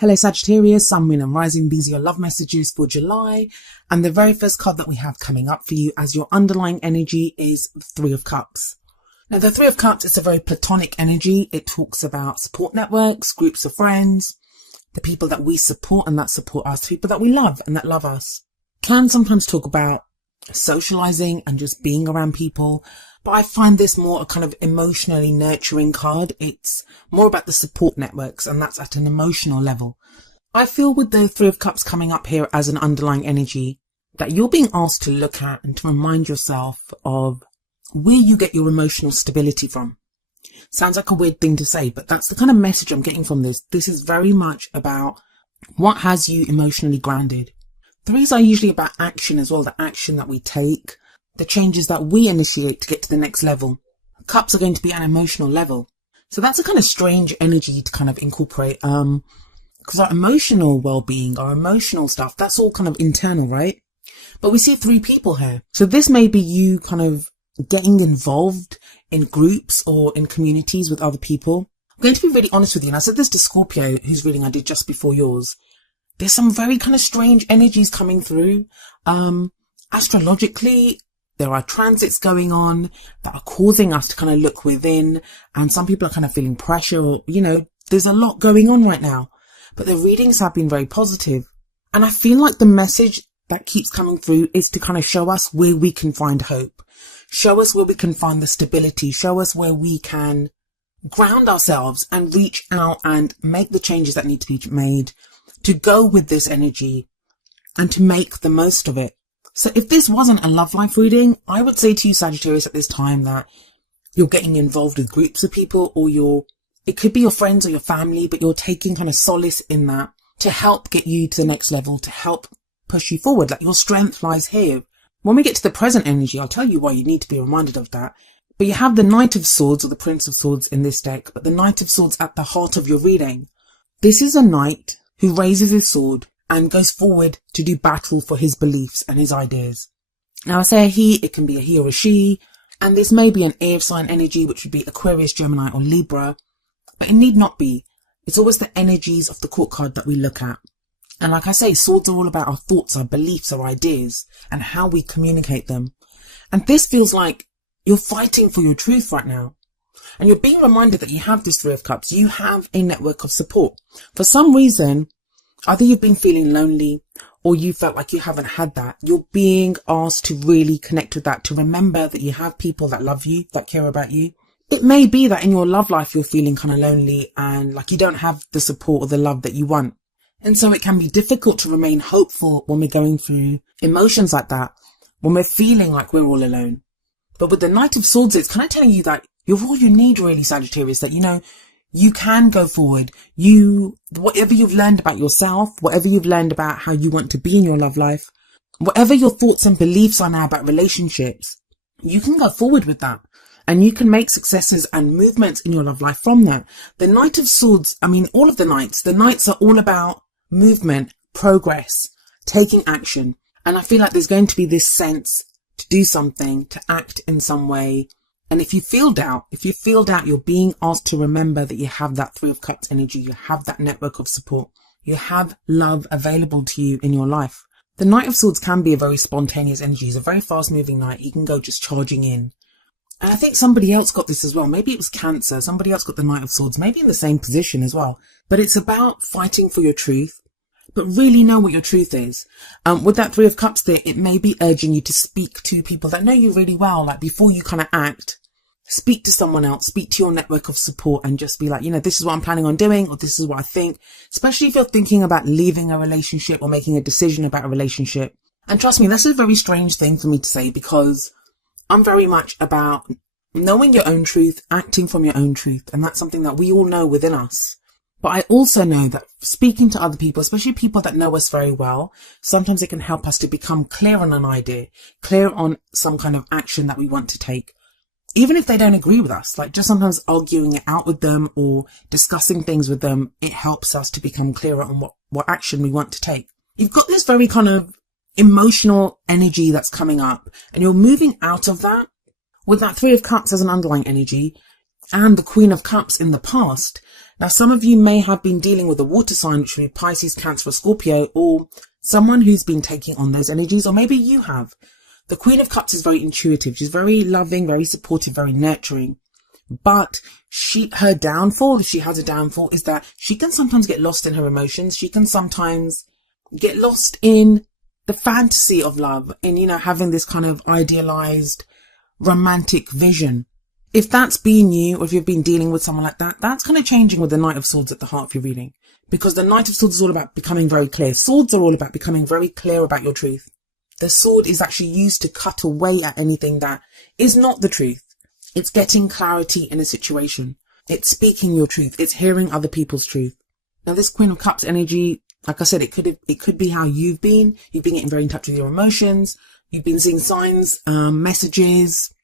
Hello Sagittarius, Sun, Moon and Rising. These are your love messages for July. And the very first card that we have coming up for you as your underlying energy is Three of Cups. Now the Three of Cups is a very platonic energy. It talks about support networks, groups of friends, the people that we support and that support us, people that we love and that love us. Can sometimes talk about socializing and just being around people. But I find this more a kind of emotionally nurturing card. It's more about the support networks, and that's at an emotional level. I feel with the Three of Cups coming up here as an underlying energy that you're being asked to look at and to remind yourself of where you get your emotional stability from. Sounds like a weird thing to say, but that's the kind of message I'm getting from this. This is very much about what has you emotionally grounded. Threes are usually about action as well, the action that we take, the changes that we initiate to get to the next level. Cups are going to be an emotional level. So that's a kind of strange energy to kind of incorporate, because our emotional well-being, our emotional stuff, that's all kind of internal, right? But we see three people here. So this may be you kind of getting involved in groups or in communities with other people. I'm going to be really honest with you, and I said this to Scorpio, whose reading I did just before yours. There's some very kind of strange energies coming through. Astrologically, there are transits going on that are causing us to kind of look within, and some people are kind of feeling pressure, or, you know, there's a lot going on right now, but the readings have been very positive. And I feel like the message that keeps coming through is to kind of show us where we can find hope, show us where we can find the stability, show us where we can ground ourselves and reach out and make the changes that need to be made to go with this energy and to make the most of it. So if this wasn't a love life reading, I would say to you Sagittarius at this time that you're getting involved with groups of people, or it could be your friends or your family, but you're taking kind of solace in that to help get you to the next level, to help push you forward. Like your strength lies here. When we get to the present energy, I'll tell you why you need to be reminded of that. But you have the Knight of Swords or the Prince of Swords in this deck, but the Knight of Swords at the heart of your reading. This is a knight who raises his sword and goes forward to do battle for his beliefs and his ideas. Now I say a he, it can be a he or a she, and this may be an air sign energy, which would be Aquarius, Gemini or Libra, but it need not be. It's always the energies of the court card that we look at. And like I say, swords are all about our thoughts, our beliefs, our ideas, and how we communicate them. And this feels like you're fighting for your truth right now. And you're being reminded that you have this Three of Cups. You have a network of support. For some reason, either you've been feeling lonely or you felt like you haven't had that. You're being asked to really connect with that, to remember that you have people that love you, that care about you. It may be that in your love life, you're feeling kind of lonely and like you don't have the support or the love that you want. And so it can be difficult to remain hopeful when we're going through emotions like that, when we're feeling like we're all alone. But with the Knight of Swords, it's kind of telling you that you're all you need really, Sagittarius, that, you know, you can go forward. Whatever you've learned about yourself, whatever you've learned about how you want to be in your love life, whatever your thoughts and beliefs are now about relationships, you can go forward with that. And you can make successes and movements in your love life from that. The Knight of Swords, I mean, all of the knights are all about movement, progress, taking action. And I feel like there's going to be this sense to do something, to act in some way. And if you feel doubt, you're being asked to remember that you have that Three of Cups energy. You have that network of support. You have love available to you in your life. The Knight of Swords can be a very spontaneous energy. He's a very fast moving knight. He can go just charging in. And I think somebody else got this as well. Maybe it was Cancer. Somebody else got the Knight of Swords, maybe in the same position as well. But it's about fighting for your truth, but really know what your truth is. With that Three of Cups there, it may be urging you to speak to people that know you really well. Like before you kind of act, speak to someone else, speak to your network of support and just be like, you know, this is what I'm planning on doing, or this is what I think, especially if you're thinking about leaving a relationship or making a decision about a relationship. And trust me, that's a very strange thing for me to say, because I'm very much about knowing your own truth, acting from your own truth. And that's something that we all know within us. But I also know that speaking to other people, especially people that know us very well, sometimes it can help us to become clear on an idea, clear on some kind of action that we want to take. Even if they don't agree with us, like just sometimes arguing it out with them or discussing things with them, it helps us to become clearer on what action we want to take. You've got this very kind of emotional energy that's coming up, and you're moving out of that with that Three of Cups as an underlying energy and the Queen of Cups in the past. Now, some of you may have been dealing with a water sign, which would be Pisces, Cancer, or Scorpio, or someone who's been taking on those energies, or maybe you have. The Queen of Cups is very intuitive. She's very loving, very supportive, very nurturing. But her downfall, if she has a downfall, is that she can sometimes get lost in her emotions. She can sometimes get lost in the fantasy of love, in, having this kind of idealized romantic vision. If that's been you, or if you've been dealing with someone like that, that's kind of changing with the Knight of Swords at the heart of your reading. Because the Knight of Swords is all about becoming very clear. Swords are all about becoming very clear about your truth. The sword is actually used to cut away at anything that is not the truth. It's getting clarity in a situation. It's speaking your truth. It's hearing other people's truth. Now, this Queen of Cups energy, like I said, it could be how you've been. You've been getting very in touch with your emotions. You've been seeing signs, messages,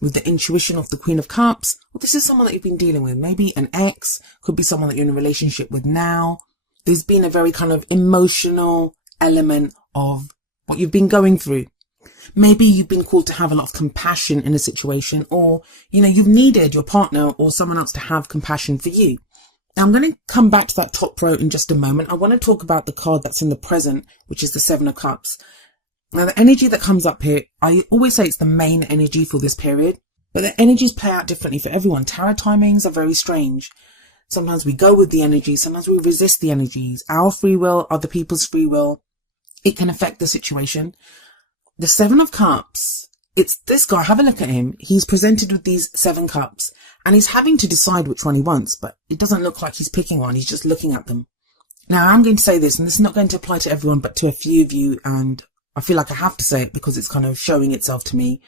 with the intuition of the Queen of Cups. Well, this is someone that you've been dealing with. Maybe an ex, could be someone that you're in a relationship with now. There's been a very kind of emotional element of what you've been going through. Maybe you've been called to have a lot of compassion in a situation, or, you've needed your partner or someone else to have compassion for you. Now, I'm going to come back to that top row in just a moment. I want to talk about the card that's in the present, which is the Seven of Cups. Now, the energy that comes up here, I always say it's the main energy for this period, but the energies play out differently for everyone. Tarot timings are very strange. Sometimes we go with the energy, sometimes we resist the energies. Our free will, other people's free will, it can affect the situation. The Seven of Cups, it's this guy, have a look at him. He's presented with these 7 cups, and he's having to decide which one he wants, but it doesn't look like he's picking one. He's just looking at them. Now, I'm going to say this, and this is not going to apply to everyone, but to a few of you, and I feel like I have to say it because it's kind of showing itself to me.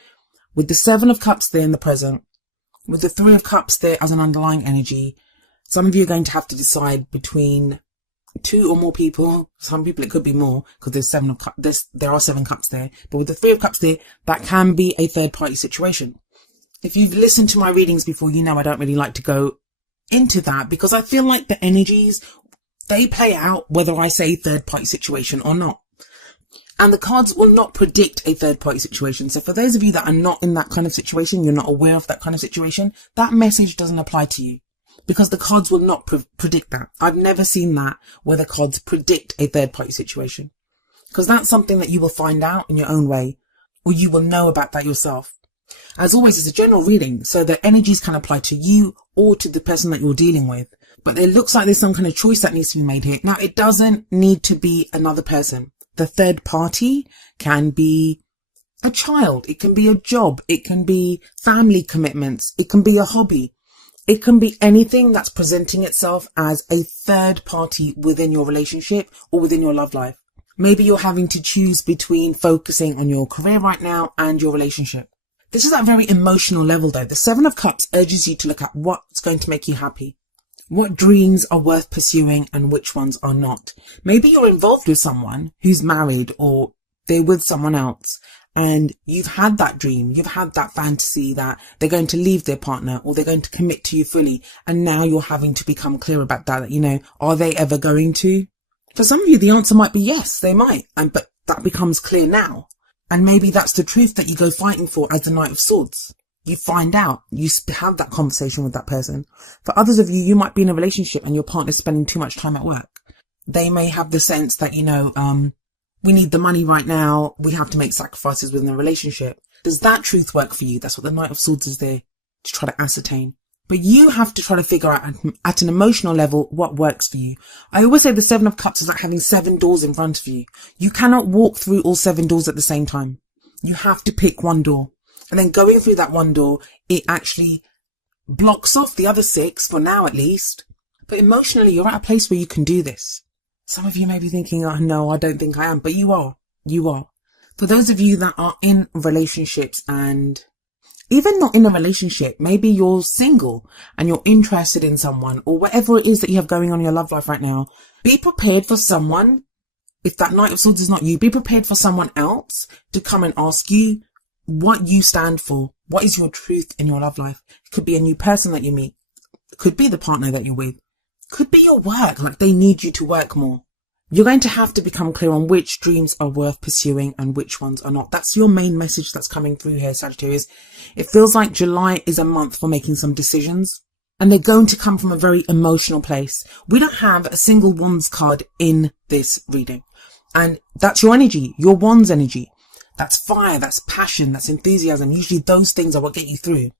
With the 7 of Cups there in the present, with the 3 of Cups there as an underlying energy, some of you are going to have to decide between 2 or more people. Some people it could be more, because there's 7 of Cups. There are 7 cups there, but with the 3 of Cups there, that can be a third party situation. If you've listened to my readings before, I don't really like to go into that, because I feel like the energies, they play out whether I say third party situation or not. And the cards will not predict a third party situation. So for those of you that are not in that kind of situation, you're not aware of that kind of situation, that message doesn't apply to you, because the cards will not predict that. I've never seen that where the cards predict a third party situation, because that's something that you will find out in your own way, or you will know about that yourself. As always, it's a general reading, so the energies can apply to you or to the person that you're dealing with. But it looks like there's some kind of choice that needs to be made here. Now, it doesn't need to be another person. The third party can be a child. It can be a job. It can be family commitments. It can be a hobby. It can be anything that's presenting itself as a third party within your relationship or within your love life. Maybe you're having to choose between focusing on your career right now and your relationship. This is at a very emotional level though. The 7 of Cups urges you to look at what's going to make you happy. What dreams are worth pursuing and which ones are not. Maybe you're involved with someone who's married, or they're with someone else, and you've had that dream, you've had that fantasy that they're going to leave their partner or they're going to commit to you fully. And now you're having to become clear about that, are they ever going to? For some of you, the answer might be yes, they might. But that becomes clear now. And maybe that's the truth that you go fighting for as the Knight of Swords. You find out, you have that conversation with that person. For others of you, you might be in a relationship and your partner's spending too much time at work. They may have the sense that, we need the money right now. We have to make sacrifices within the relationship. Does that truth work for you? That's what the Knight of Swords is there to try to ascertain. But you have to try to figure out at an emotional level what works for you. I always say the 7 of Cups is like having 7 doors in front of you. You cannot walk through all 7 doors at the same time. You have to pick one door. And then going through that one door, it actually blocks off the other 6, for now at least. But emotionally, you're at a place where you can do this. Some of you may be thinking, oh no, I don't think I am. But you are. You are. For those of you that are in relationships, and even not in a relationship, maybe you're single and you're interested in someone, or whatever it is that you have going on in your love life right now, be prepared for someone. If that Knight of Swords is not you, be prepared for someone else to come and ask you what you stand for. What is your truth in your love life? It could be a new person that you meet. It could be the partner that you're with. It could be your work, like they need you to work more. You're going to have to become clear on which dreams are worth pursuing and which ones are not. That's your main message that's coming through here, Sagittarius. It feels like July is a month for making some decisions. And they're going to come from a very emotional place. We don't have a single Wands card in this reading. And that's your energy, your Wands energy. That's fire, that's passion, that's enthusiasm. Usually those things are what get you through.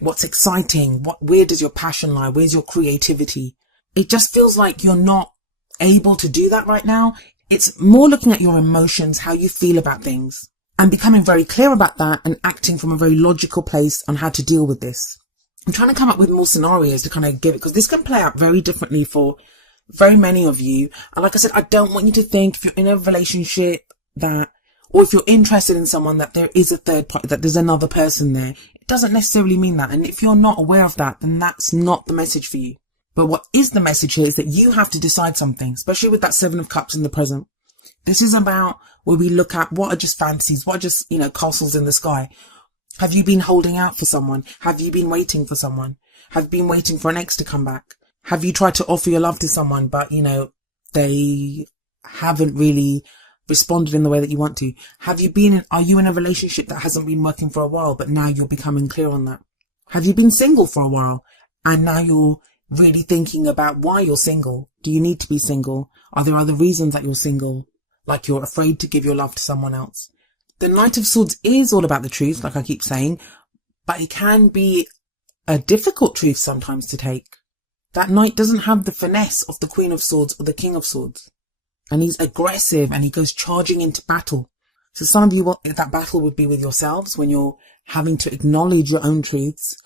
What's exciting? Where does your passion lie? Where's your creativity? It just feels like you're not able to do that right now. It's more looking at your emotions, how you feel about things, and becoming very clear about that and acting from a very logical place on how to deal with this. I'm trying to come up with more scenarios to kind of give it, because this can play out very differently for very many of you. And like I said, I don't want you to think if you're in a relationship that, or if you're interested in someone, that there is a third party, that there's another person there. It doesn't necessarily mean that. And if you're not aware of that, then that's not the message for you. But what is the message here is that you have to decide something, especially with that Seven of Cups in the present. This is about where we look at what are just fantasies, what are just, castles in the sky. Have you been holding out for someone? Have you been waiting for someone? Have you been waiting for an ex to come back? Have you tried to offer your love to someone, but, they haven't really responded in the way that you want to? Are you in a relationship that hasn't been working for a while, but now you're becoming clear on that? Have you been single for a while and now you're really thinking about why you're single? Do you need to be single? Are there other reasons that you're single? Like you're afraid to give your love to someone else? The Knight of Swords is all about the truth, like I keep saying, but it can be a difficult truth sometimes to take. That Knight doesn't have the finesse of the Queen of Swords or the King of Swords. And he's aggressive and he goes charging into battle. So some of you, that battle would be with yourselves when you're having to acknowledge your own truths.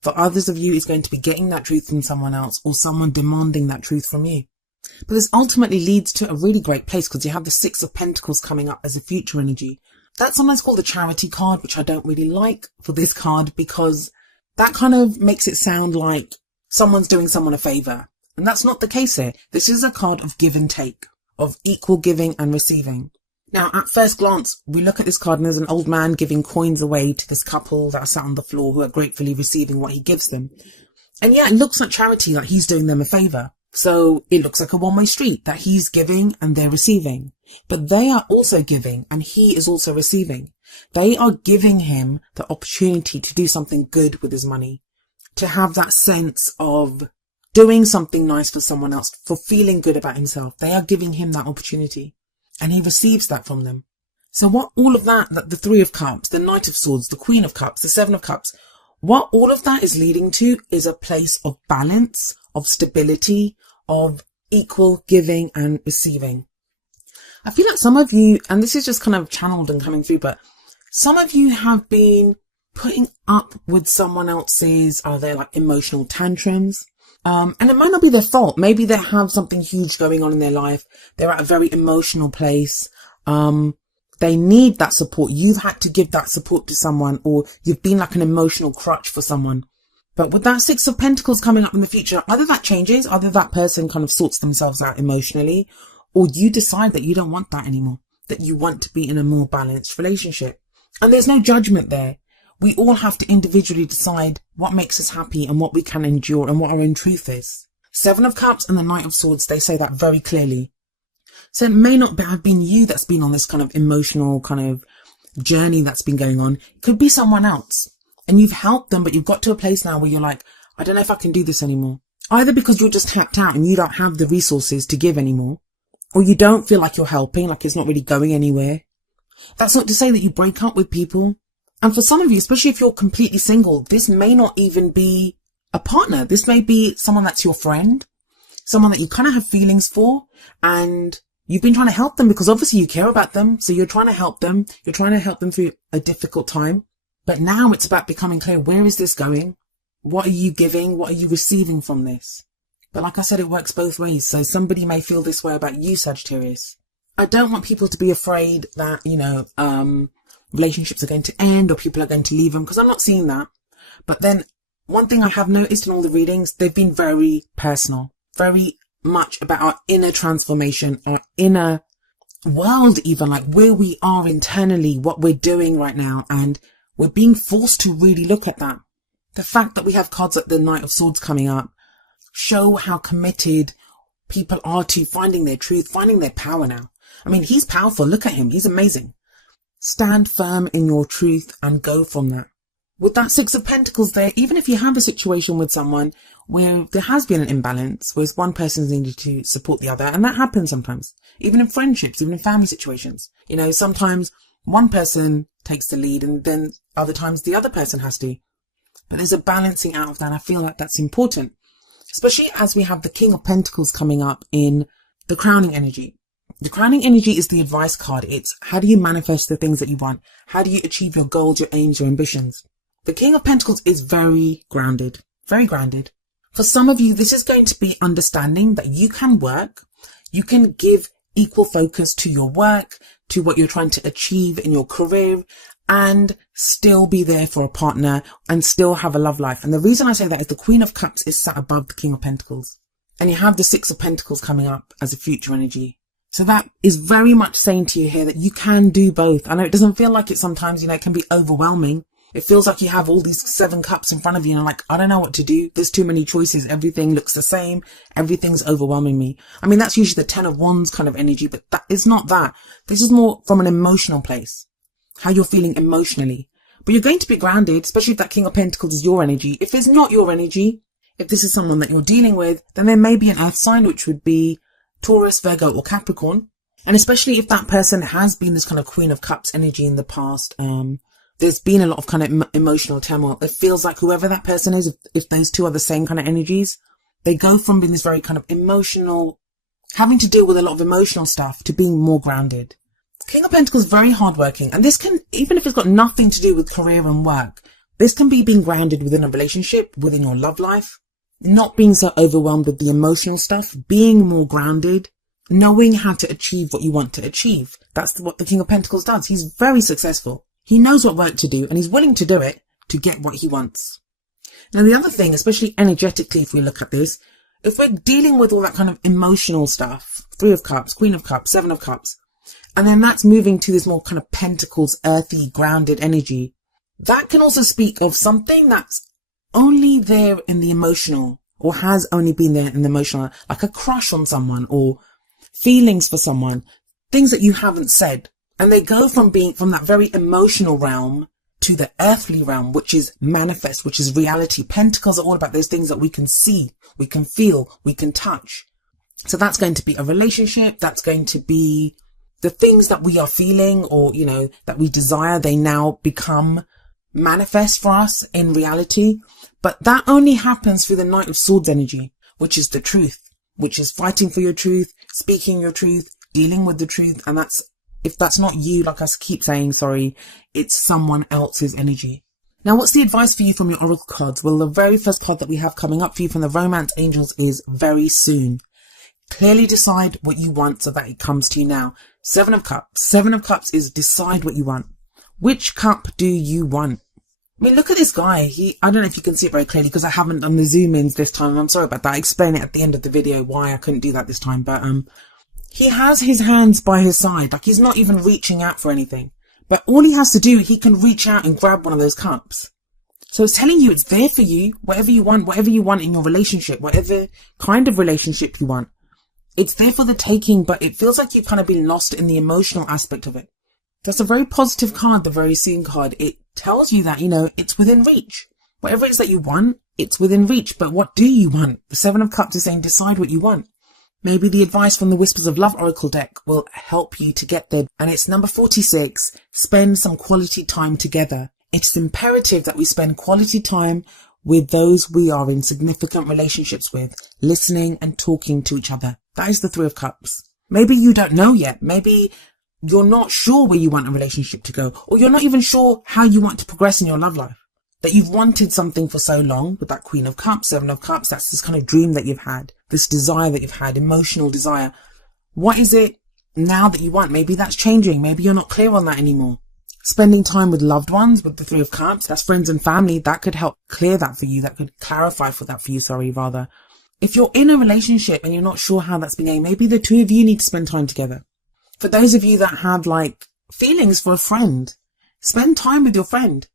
For others of you, it's going to be getting that truth from someone else or someone demanding that truth from you. But this ultimately leads to a really great place because you have the Six of Pentacles coming up as a future energy. That's sometimes called the Charity card, which I don't really like for this card because that kind of makes it sound like someone's doing someone a favor. And that's not the case here. This is a card of give and take, of equal giving and receiving. Now, at first glance, we look at this card and there's an old man giving coins away to this couple that are sat on the floor who are gratefully receiving what he gives them. And yeah, it looks like charity, like he's doing them a favor. So it looks like a one-way street that he's giving and they're receiving. But they are also giving and he is also receiving. They are giving him the opportunity to do something good with his money, to have that sense of doing something nice for someone else, for feeling good about himself. They are giving him that opportunity and he receives that from them. So what all of that, the Three of Cups, the Knight of Swords, the Queen of Cups, the Seven of Cups, what all of that is leading to is a place of balance, of stability, of equal giving and receiving. I feel like some of you, and this is just kind of channeled and coming through, but some of you have been putting up with someone else's, are there like emotional tantrums? And it might not be their fault. Maybe they have something huge going on in their life. They're at a very emotional place. They need that support. You've had to give that support to someone, or you've been like an emotional crutch for someone. But with that Six of Pentacles coming up in the future, either that changes, either that person kind of sorts themselves out emotionally, or you decide that you don't want that anymore, that you want to be in a more balanced relationship. And there's no judgment there. We all have to individually decide what makes us happy and what we can endure and what our own truth is. Seven of Cups and the Knight of Swords, they say that very clearly. So it may not have been you that's been on this kind of emotional kind of journey that's been going on. It could be someone else. And you've helped them, but you've got to a place now where you're like, I don't know if I can do this anymore. Either because you're just tapped out and you don't have the resources to give anymore, or you don't feel like you're helping, like it's not really going anywhere. That's not to say that you break up with people. And for some of you, especially if you're completely single, this may not even be a partner. This may be someone that's your friend, someone that you kind of have feelings for, and you've been trying to help them because obviously you care about them. So you're trying to help them. You're trying to help them through a difficult time. But now it's about becoming clear. Where is this going? What are you giving? What are you receiving from this? But like I said, it works both ways. So somebody may feel this way about you, Sagittarius. I don't want people to be afraid that, relationships are going to end or people are going to leave them, because I'm not seeing that. But then one thing I have noticed in all the readings, they've been very personal, very much about our inner transformation, our inner world, even like where we are internally, what we're doing right now. And we're being forced to really look at that. The fact that we have cards like the Knight of Swords coming up show how committed people are to finding their truth, finding their power now. I mean, he's powerful. Look at him. He's amazing. Stand firm in your truth and go from that. With that Six of Pentacles there, even if you have a situation with someone where there has been an imbalance, where one person is needed to support the other, and that happens sometimes, even in friendships, even in family situations. You know, sometimes one person takes the lead and then other times the other person has to. But there's a balancing out of that. I feel like that's important, especially as we have the King of Pentacles coming up in the crowning energy. The crowning energy is the advice card. It's how do you manifest the things that you want? How do you achieve your goals, your aims, your ambitions? The King of Pentacles is very grounded, very grounded. For some of you, this is going to be understanding that you can work, you can give equal focus to your work, to what you're trying to achieve in your career, and still be there for a partner and still have a love life. And the reason I say that is the Queen of Cups is sat above the King of Pentacles. And you have the Six of Pentacles coming up as a future energy. So that is very much saying to you here that you can do both. I know it doesn't feel like it sometimes, you know, it can be overwhelming. It feels like you have all these 7 cups in front of you and I'm like, I don't know what to do. There's too many choices. Everything looks the same. Everything's overwhelming me. I mean, that's usually the 10 of Wands kind of energy, but that is not that. This is more from an emotional place, how you're feeling emotionally. But you're going to be grounded, especially if that King of Pentacles is your energy. If it's not your energy, if this is someone that you're dealing with, then there may be an earth sign, which would be Taurus, Virgo, or Capricorn. And especially if that person has been this kind of Queen of Cups energy in the past, there's been a lot of kind of emotional turmoil. It feels like whoever that person is, if those two are the same kind of energies, they go from being this very kind of emotional, having to deal with a lot of emotional stuff, to being more grounded. King of Pentacles is very hardworking, and this can, even if it's got nothing to do with career and work, this can be being grounded within a relationship, within your love life, not being so overwhelmed with the emotional stuff, being more grounded, knowing how to achieve what you want to achieve. That's what the King of Pentacles does. He's very successful. He knows what work to do and he's willing to do it to get what he wants. Now, the other thing, especially energetically, if we look at this, if we're dealing with all that kind of emotional stuff, 3 of Cups, Queen of Cups, 7 of Cups, and then that's moving to this more kind of Pentacles, earthy, grounded energy, that can also speak of something that's only there in the emotional, or has only been there in the emotional, like a crush on someone or feelings for someone, things that you haven't said. And they go from being from that very emotional realm to the earthly realm, which is manifest, which is reality. Pentacles are all about those things that we can see, we can feel, we can touch. So that's going to be a relationship. That's going to be the things that we are feeling or, you know, that we desire. They now become manifest for us in reality. But that only happens through the Knight of Swords energy, which is the truth, which is fighting for your truth, speaking your truth, dealing with the truth. And that's, if that's not you, like I keep saying, sorry, it's someone else's energy. Now, what's the advice for you from your oracle cards? Well, the very first card that we have coming up for you from the Romance Angels is very soon. Clearly decide what you want so that it comes to you now. 7 of Cups. 7 of Cups is decide what you want. Which cup do you want? I mean, look at this guy. I don't know if you can see it very clearly because I haven't done the zoom ins this time. I'm sorry about that. I explain it at the end of the video why I couldn't do that this time. But, he has his hands by his side, like he's not even reaching out for anything. But all he has to do, he can reach out and grab one of those cups. So it's telling you it's there for you, whatever you want in your relationship, whatever kind of relationship you want. It's there for the taking, but it feels like you've kind of been lost in the emotional aspect of it. That's a very positive card, the very soon card. It tells you that, you know, it's within reach. Whatever it is that you want, it's within reach. But what do you want? The 7 of Cups is saying decide what you want. Maybe the advice from the Whispers of Love Oracle deck will help you to get there. And it's number 46. Spend some quality time together. It's imperative that we spend quality time with those we are in significant relationships with, listening and talking to each other. That is the 3 of Cups. Maybe you don't know yet. Maybe you're not sure where you want a relationship to go, or you're not even sure how you want to progress in your love life. That you've wanted something for so long with that Queen of Cups, 7 of Cups. That's this kind of dream that you've had, this desire that you've had, emotional desire. What is it now that you want? Maybe that's changing. Maybe you're not clear on that anymore. Spending time with loved ones with the 3 of Cups, that's friends and family. That could help clear that for you. That could clarify for you, rather. If you're in a relationship and you're not sure how that's been going, maybe the 2 of you need to spend time together. For those of you that have like feelings for a friend, spend time with your friend.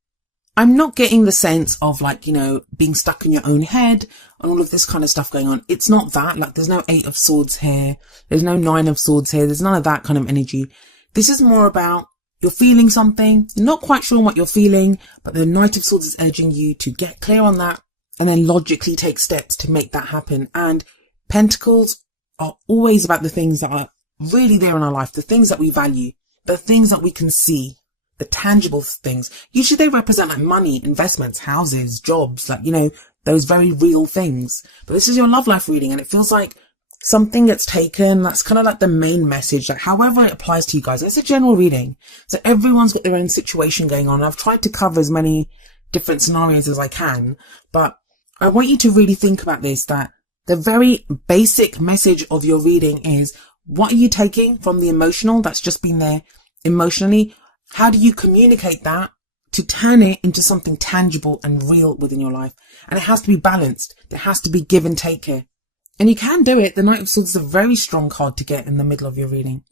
I'm not getting the sense of like, you know, being stuck in your own head and all of this kind of stuff going on. It's not that. Like, there's no 8 of Swords here. There's no 9 of Swords here. There's none of that kind of energy. This is more about You're feeling something, you're not quite sure what you're feeling, but the Knight of Swords is urging you to get clear on that and then logically take steps to make that happen. And Pentacles are always about the things that are really there in our life, the things that we value, the things that we can see, the tangible things. Usually they represent like money, investments, houses, jobs, like, you know, those very real things. But this is your love life reading, and it feels like something gets taken. That's kind of like the main message, like however it applies to you guys. It's a general reading, so everyone's got their own situation going on. I've tried to cover as many different scenarios as I can, but I want you to really think about this, that the very basic message of your reading is, what are you taking from the emotional that's just been there emotionally? How do you communicate that to turn it into something tangible and real within your life? And it has to be balanced. There has to be give and take here. And you can do it. The Knight of Swords is a very strong card to get in the middle of your reading.